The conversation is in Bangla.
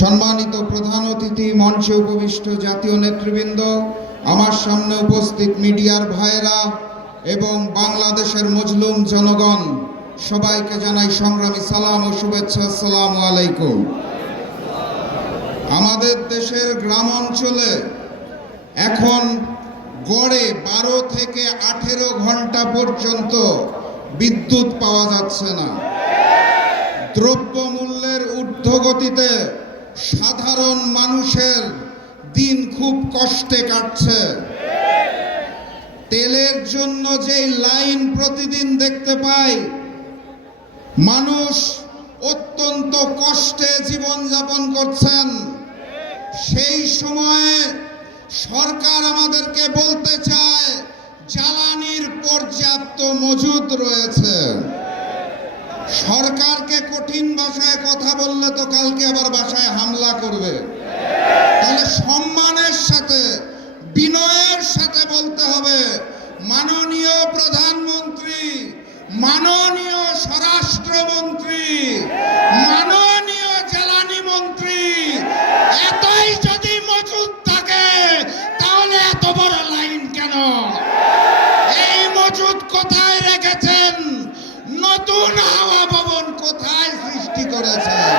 সম্মানিত প্রধান অতিথি, মঞ্চে উপবিষ্ট জাতীয় নেতৃবৃন্দ, আমার সামনে উপস্থিত মিডিয়ার ভাইয়েরা এবং বাংলাদেশের মজলুম জনগণ, সবাইকে জানাই সংগ্রামী সালাম ও শুভেচ্ছা। আসসালামু আলাইকুম। আমাদের দেশের গ্রাম অঞ্চলে এখন গড়ে 12 থেকে 18 ঘন্টা পর্যন্ত বিদ্যুৎ পাওয়া যাচ্ছে না। দ্রব্যমূল্যের ঊর্ধ্বগতিতে সাধারণ মানুষের দিন খুব কষ্টে কাটছে। তেলের জন্য যেই লাইন প্রতিদিন দেখতে পাই, মানুষ অত্যন্ত কষ্টে জীবনযাপন করছেন। সেই সময়ে সরকার আমাদেরকে বলতে চায় জ্বালানির পর্যাপ্ত মজুদ রয়েছে। সরকারকে কঠিন ভাষায় কথা বললে তো কালকে আবার বাসায় হামলা করবে। তাহলে সম্মানের সাথে, বিনয়ের সাথে বলতে হবে, মাননীয় প্রধানমন্ত্রী, মাননীয় স্বরাষ্ট্রমন্ত্রী, মাননীয় জ্বালানি মন্ত্রী, এতই যদি মজুদ থাকে তাহলে এত বড় লাইন কেন? এই মজুদ কোথায় রেখেছেন? নতুন হাওয়া ভবন কোথায় সৃষ্টি করেছেন?